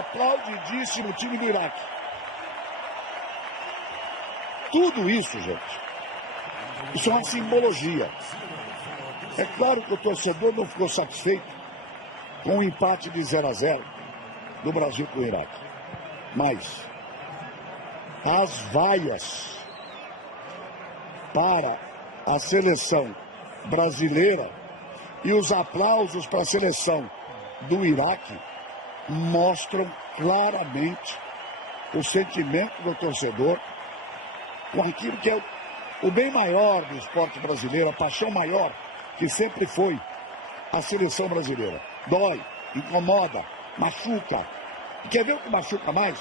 aplaudidíssimo time do Iraque. Tudo isso, gente, isso é uma simbologia. É claro que o torcedor não ficou satisfeito com o empate de 0-0 do Brasil com o Iraque. Mas as vaias para a seleção brasileira e os aplausos para a seleção do Iraque mostram claramente o sentimento do torcedor com aquilo que é o bem maior do esporte brasileiro, a paixão maior que sempre foi a seleção brasileira. Dói, incomoda, machuca. E quer ver o que machuca mais?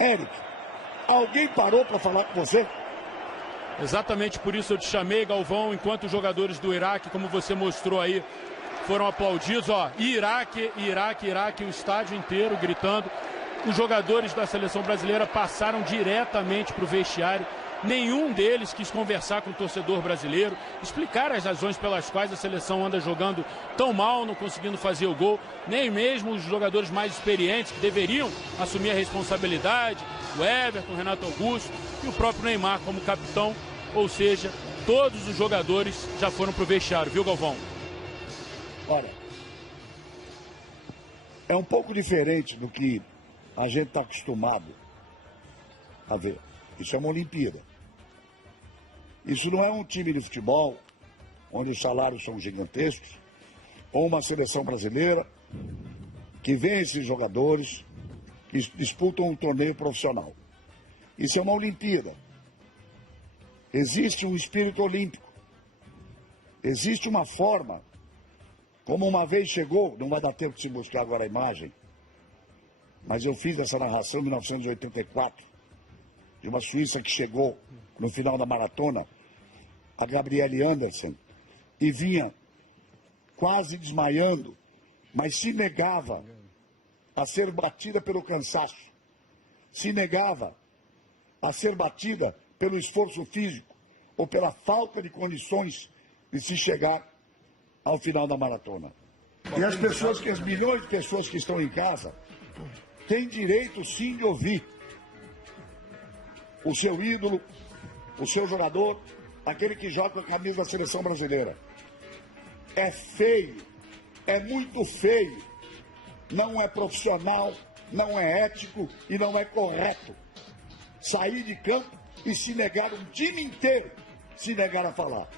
Eric, alguém parou para falar com você? Exatamente por isso eu te chamei, Galvão, enquanto os jogadores do Iraque, como você mostrou aí, foram aplaudidos, ó, Iraque, Iraque, Iraque, o estádio inteiro gritando. Os jogadores da seleção brasileira passaram diretamente para o vestiário. Nenhum deles quis conversar com o torcedor brasileiro, explicar as razões pelas quais a seleção anda jogando tão mal, não conseguindo fazer o gol. Nem mesmo os jogadores mais experientes, que deveriam assumir a responsabilidade, o Everton, o Renato Augusto e o próprio Neymar como capitão. Ou seja, todos os jogadores já foram para o vestiário, viu, Galvão? Olha, é um pouco diferente do que a gente está acostumado a ver. Isso é uma Olimpíada. Isso não é um time de futebol, onde os salários são gigantescos, ou uma seleção brasileira que vê esses jogadores que disputam um torneio profissional. Isso é uma Olimpíada. Existe um espírito olímpico. Existe uma forma, como uma vez chegou, não vai dar tempo de se buscar agora a imagem, mas eu fiz essa narração em 1984, de uma Suíça que chegou no final da maratona, a Gabriele Andersen, e vinha quase desmaiando, mas se negava a ser batida pelo cansaço, se negava a ser batida pelo esforço físico ou pela falta de condições de se chegar ao final da maratona. E as pessoas, as milhões de pessoas que estão em casa, têm direito sim de ouvir o seu ídolo, o seu jogador, aquele que joga com a camisa da seleção brasileira. É feio, é muito feio, não é profissional, não é ético e não é correto sair de campo e se negar, um time inteiro se negar a falar.